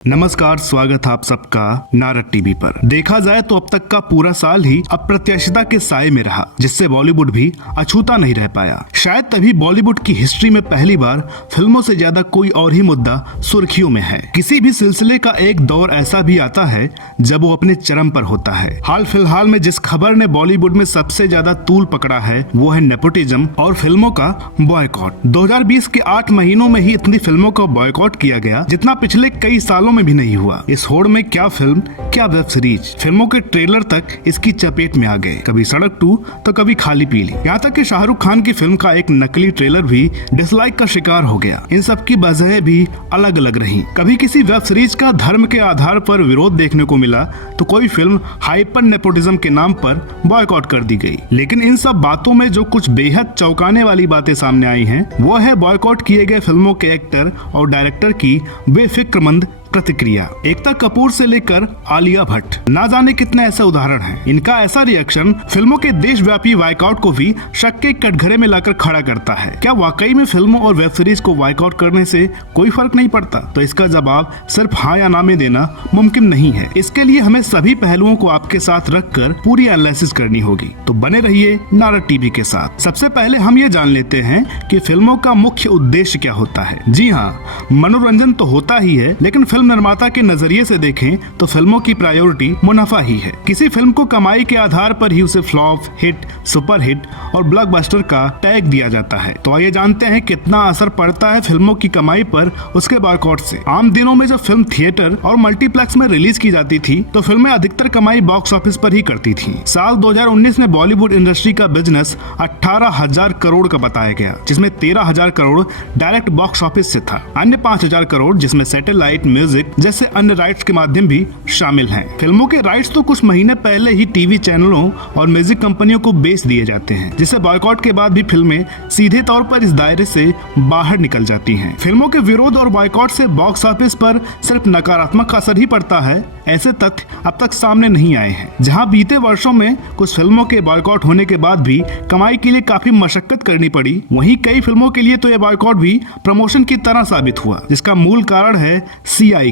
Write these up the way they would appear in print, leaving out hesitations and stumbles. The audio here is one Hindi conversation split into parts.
नमस्कार, स्वागत है आप सबका नारद टीवी पर। देखा जाए तो अब तक का पूरा साल ही अप्रत्याशितता के साए में रहा, जिससे बॉलीवुड भी अछूता नहीं रह पाया। शायद तभी बॉलीवुड की हिस्ट्री में पहली बार फिल्मों से ज्यादा कोई और ही मुद्दा सुर्खियों में है। किसी भी सिलसिले का एक दौर ऐसा भी आता है जब वो अपने चरम पर होता है। हाल फिलहाल में जिस खबर ने बॉलीवुड में सबसे ज्यादा तूल पकड़ा है वो है नेपोटिज्म और फिल्मों का बॉयकॉट। 2020 के 8 महीनों में ही इतनी फिल्मों का बॉयकॉट किया गया जितना पिछले कई सालों में भी नहीं हुआ। इस होड़ में क्या फिल्म, क्या वेब सीरीज, फिल्मों के ट्रेलर तक इसकी चपेट में आ गए। कभी सड़क 2 तो कभी खाली पीली, यहाँ तक कि शाहरुख खान की फिल्म का एक नकली ट्रेलर भी डिसलाइक का शिकार हो गया। इन सब की वजहें भी अलग अलग रही। कभी किसी वेब सीरीज का धर्म के आधार पर विरोध देखने को मिला तो कोई फिल्म हाइपर नेपोटिज्म के नाम पर बॉयकॉट कर दी गई। लेकिन इन सब बातों में जो कुछ बेहद चौंकाने वाली बातें सामने आई हैं, वो है बॉयकॉट किए गए फिल्मों के एक्टर और डायरेक्टर की बेफिक्रमंद प्रतिक्रिया। एकता कपूर से लेकर आलिया भट्ट, ना जाने कितने ऐसे उदाहरण हैं। इनका ऐसा रिएक्शन फिल्मों के देशव्यापी बायकॉट को भी शक के कटघरे में लाकर खड़ा करता है। क्या वाकई में फिल्मों और वेब सीरीज को बायकॉट करने से कोई फर्क नहीं पड़ता? तो इसका जवाब सिर्फ हाँ या ना में देना मुमकिन नहीं है। इसके लिए हमें सभी पहलुओं को आपके साथ रखकर पूरी एनालिसिस करनी होगी। तो बने रहिए नारद टीवी के साथ। सबसे पहले हम ये जान लेते हैं कि फिल्मों का मुख्य उद्देश्य क्या होता है। जी हाँ, मनोरंजन तो होता ही है, लेकिन फिल्म निर्माता के नजरिए से देखें तो फिल्मों की प्रायोरिटी मुनाफा ही है। किसी फिल्म को कमाई के आधार पर ही उसे फ्लॉप, हिट, सुपर हिट और ब्लॉकबस्टर का टैग दिया जाता है। तो आइए जानते हैं कितना असर पड़ता है फिल्मों की कमाई पर उसके बॉयकॉट से। आम दिनों में जब फिल्म थिएटर और मल्टीप्लेक्स में रिलीज की जाती थी तो फिल्में अधिकतर कमाई बॉक्स ऑफिस पर ही करती थी। साल 2019 में बॉलीवुड इंडस्ट्री का बिजनेस 18,000 करोड़ का बताया गया, जिसमें 13,000 करोड़ डायरेक्ट बॉक्स ऑफिस से था। अन्य 5,000 करोड़ जिसमें सैटेलाइट, म्यूजिक जैसे अन्य राइट्स के माध्यम भी शामिल हैं। फिल्मों के राइट्स तो कुछ महीने पहले ही टीवी चैनलों और म्यूजिक कंपनियों को बेच दिए जाते हैं, जिससे बॉयकॉट के बाद भी फिल्में सीधे तौर पर इस दायरे से बाहर निकल जाती हैं। फिल्मों के विरोध और बॉयकॉट से बॉक्स ऑफिस पर सिर्फ नकारात्मक असर ही पड़ता है, ऐसे तथ्य अब तक सामने नहीं आए हैं। जहां बीते वर्षों में कुछ फिल्मों के बॉयकॉट होने के बाद भी कमाई के लिए काफी मशक्कत करनी पड़ी, वहीं कई फिल्मों के लिए तो यह बॉयकॉट भी प्रमोशन की तरह साबित हुआ, जिसका मूल कारण है CIK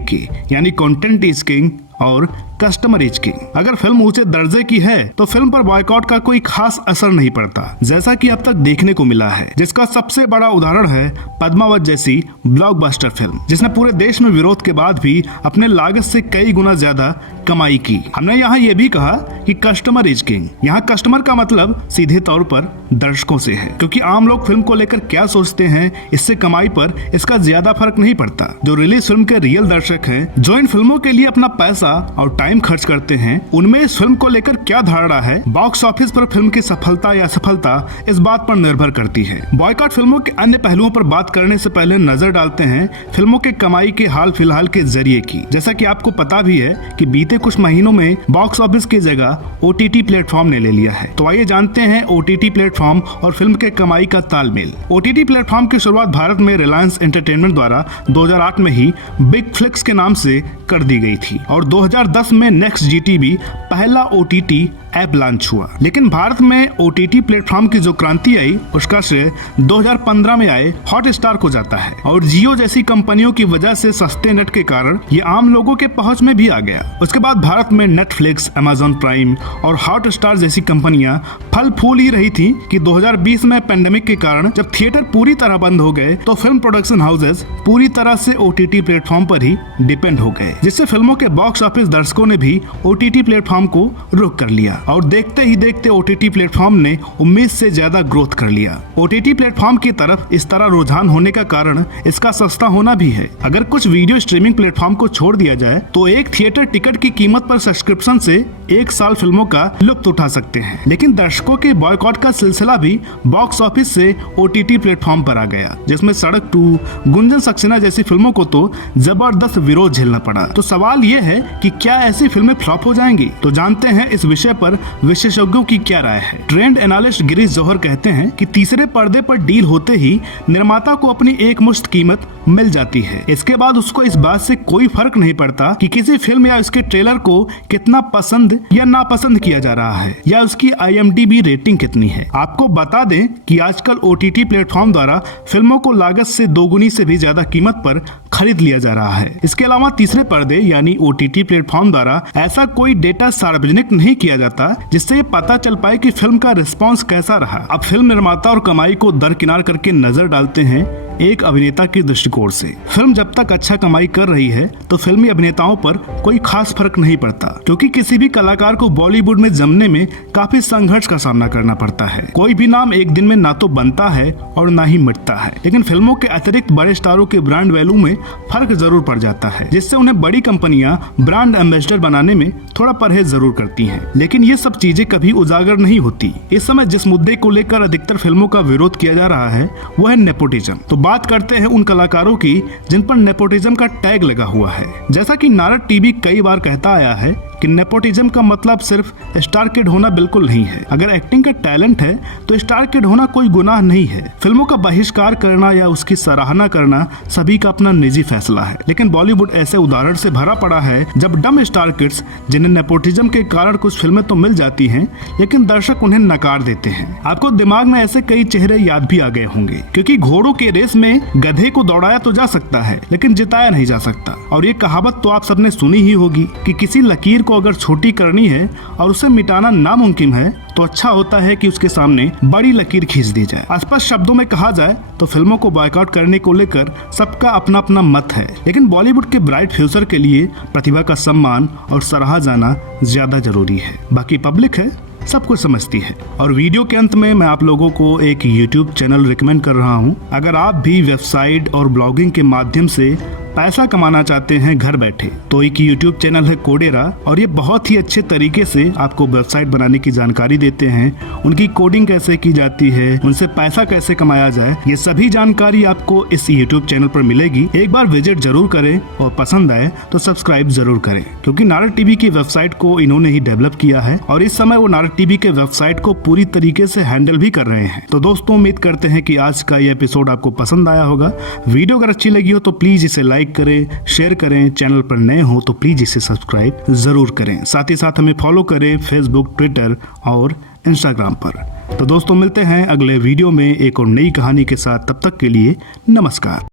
यानी कंटेंट इज किंग और कस्टमर इज किंग। अगर फिल्म ऊंचे दर्जे की है तो फिल्म पर बॉयकॉट का कोई खास असर नहीं पड़ता, जैसा कि अब तक देखने को मिला है, जिसका सबसे बड़ा उदाहरण है पद्मावत जैसी ब्लॉकबस्टर फिल्म, जिसने पूरे देश में विरोध के बाद भी अपने लागत से कई गुना ज्यादा कमाई की। हमने यहाँ ये भी कहा कि कस्टमर इज किंग। यहाँ कस्टमर का मतलब सीधे तौर पर दर्शकों से है, क्योंकि आम लोग फिल्म को लेकर क्या सोचते हैं इससे कमाई पर इसका ज्यादा फर्क नहीं पड़ता। जो रिलीज फिल्म के रियल दर्शक हैं, जो इन फिल्मों के लिए अपना पैसा और टाइम खर्च करते हैं, उनमें इस फिल्म को लेकर क्या धारणा है, बॉक्स ऑफिस पर फिल्म की सफलता या असफलता इस बात पर निर्भर करती है। बॉयकॉट फिल्मों के अन्य पहलुओं पर बात करने से पहले नजर डालते हैं फिल्मों के कमाई के हाल फिलहाल के जरिए की। जैसा कि आपको पता भी है कि बीते कुछ महीनों में बॉक्स ऑफिस की जगह OTT प्लेटफॉर्म ने ले लिया है। तो आइए जानते हैं OTT प्लेटफॉर्म और फिल्म के कमाई का तालमेल। OTT प्लेटफॉर्म की शुरुआत भारत में रिलायंस एंटरटेनमेंट द्वारा 2008 में ही बिग फ्लिक्स के नाम से कर दी गई थी और 2010 में नेक्स्ट GTV पहला OTT ऐप लॉन्च हुआ। लेकिन भारत में OTT प्लेटफॉर्म की जो क्रांति आई उसका श्रेय 2015 में आए हॉटस्टार को जाता है और जियो जैसी कंपनियों की वजह से सस्ते नेट के कारण ये आम लोगों के पहुंच में भी आ गया। उसके बाद भारत में नेटफ्लिक्स, अमेजॉन प्राइम और हॉटस्टार जैसी कंपनियां फल फूल ही रही थी कि 2020 में पेंडेमिक के कारण जब थिएटर पूरी तरह बंद हो गए तो फिल्म प्रोडक्शन हाउसेस पूरी तरह से OTT प्लेटफॉर्म पर ही डिपेंड हो गए, जिससे फिल्मों के बॉक्स ऑफिस दर्शकों ने भी OTT प्लेटफॉर्म को रुख कर लिया और देखते ही देखते OTT प्लेटफॉर्म ने उम्मीद से ज्यादा ग्रोथ कर लिया। OTT प्लेटफॉर्म की तरफ इस तरह रुझान होने का कारण इसका सस्ता होना भी है। अगर कुछ वीडियो स्ट्रीमिंग प्लेटफॉर्म को छोड़ दिया जाए तो एक थिएटर टिकट की कीमत पर सब्सक्रिप्शन से 1 साल फिल्मों का लुत्फ उठा सकते हैं। लेकिन दर्शकों के बॉयकॉट का सिलसिला भी बॉक्स ऑफिस से OTT प्लेटफॉर्म पर आ गया, जिसमें सड़क 2, गुंजन सक्सेना जैसी फिल्मों को तो जबरदस्त विरोध झेलना पड़ा। तो सवाल ये है कि क्या ऐसी फिल्में फ्लॉप हो जाएंगी? तो जानते हैं इस विषय पर पर विशेषज्ञों की क्या राय है। ट्रेंड एनालिस्ट गिरीश जौहर कहते हैं कि तीसरे पर्दे पर डील होते ही निर्माता को अपनी एक मुश्त कीमत मिल जाती है। इसके बाद उसको इस बात से कोई फर्क नहीं पड़ता कि किसी फिल्म या उसके ट्रेलर को कितना पसंद या नापसंद किया जा रहा है या उसकी IMDb रेटिंग कितनी है। आपको बता दें कि आजकल OTT प्लेटफॉर्म द्वारा फिल्मों को लागत से दोगुनी से भी ज्यादा कीमत पर खरीद लिया जा रहा है। इसके अलावा तीसरे पर्दे यानी OTT प्लेटफॉर्म द्वारा ऐसा कोई डेटा सार्वजनिक नहीं किया जाता जिससे ये पता चल पाए कि फिल्म का रिस्पॉन्स कैसा रहा। अब फिल्म निर्माता और कमाई को दरकिनार करके नजर डालते हैं एक अभिनेता के दृष्टिकोण से। फिल्म जब तक अच्छा कमाई कर रही है तो फिल्मी अभिनेताओं पर कोई खास फर्क नहीं पड़ता, क्योंकि किसी भी कलाकार को बॉलीवुड में जमने में काफी संघर्ष का सामना करना पड़ता है। कोई भी नाम एक दिन में ना तो बनता है और ना ही मिटता है, लेकिन फिल्मों के अतिरिक्त बड़े स्टारों के ब्रांड वैल्यू में फर्क जरूर पड़ जाता है, जिससे उन्हें बड़ी कंपनियां ब्रांड एम्बेसडर बनाने में थोड़ा परहेज जरूर करती हैं। लेकिन ये सब चीजें कभी उजागर नहीं होती। इस समय जिस मुद्दे को लेकर अधिकतर फिल्मों का विरोध किया जा रहा है वो है नेपोटिज्म। तो बात करते हैं उन कलाकारों की जिन पर नेपोटिज्म का टैग लगा हुआ है। जैसा कि नारद टीवी कई बार कहता आया है कि नेपोटिज्म का मतलब सिर्फ स्टार किड होना बिल्कुल नहीं है। अगर एक्टिंग का टैलेंट है तो स्टार किड होना कोई गुनाह नहीं है। फिल्मों का बहिष्कार करना या उसकी सराहना करना सभी का अपना निजी फैसला है, लेकिन बॉलीवुड ऐसे उदाहरण से भरा पड़ा है जब डम स्टार किड्स जिन्हें नेपोटिज्म के कारण कुछ फिल्में तो मिल जाती हैं लेकिन दर्शक उन्हें नकार देते हैं। आपको दिमाग में ऐसे कई चेहरे याद भी आ गए होंगे, क्योंकि घोड़ों के रेस में गधे को दौड़ाया तो जा सकता है लेकिन जिताया नहीं जा सकता। और ये कहावत तो आप सबने सुनी ही होगी कि किसी लकीर को अगर छोटी करनी है और उसे मिटाना नामुमकिन है तो अच्छा होता है कि उसके सामने बड़ी लकीर खींच दी जाए। स्पष्ट शब्दों में कहा जाए तो फिल्मों को बॉयकॉट करने को लेकर सबका अपना अपना मत है, लेकिन बॉलीवुड के ब्राइट फ्यूचर के लिए प्रतिभा का सम्मान और सराहा जाना ज्यादा जरूरी है। बाकी पब्लिक है, सब कुछ समझती है। और वीडियो के अंत में मैं आप लोगों को एक YouTube चैनल रिकमेंड कर रहा हूं। अगर आप भी वेबसाइट और ब्लॉगिंग के माध्यम से पैसा कमाना चाहते हैं घर बैठे, तो एक YouTube चैनल है कोडेरा, और ये बहुत ही अच्छे तरीके से आपको वेबसाइट बनाने की जानकारी देते हैं। उनकी कोडिंग कैसे की जाती है, उनसे पैसा कैसे कमाया जाए, ये सभी जानकारी आपको इस YouTube चैनल पर मिलेगी। एक बार विजिट जरूर करें और पसंद आए तो सब्सक्राइब जरूर करें, क्योंकि नारद टीवी की वेबसाइट को इन्होंने ही डेवलप किया है और इस समय वो नारद टीवी के वेबसाइट को पूरी तरीके से हैंडल भी कर रहे हैं। तो दोस्तों, उम्मीद करते हैं कि आज का ये एपिसोड आपको पसंद आया होगा। वीडियो अगर अच्छी लगी हो तो प्लीज इसे लाइक करें, शेयर करें। चैनल पर नए हो तो प्लीज इसे सब्सक्राइब जरूर करें। साथ ही साथ हमें फॉलो करें फेसबुक, ट्विटर और इंस्टाग्राम पर। तो दोस्तों, मिलते हैं अगले वीडियो में एक और नई कहानी के साथ। तब तक के लिए नमस्कार।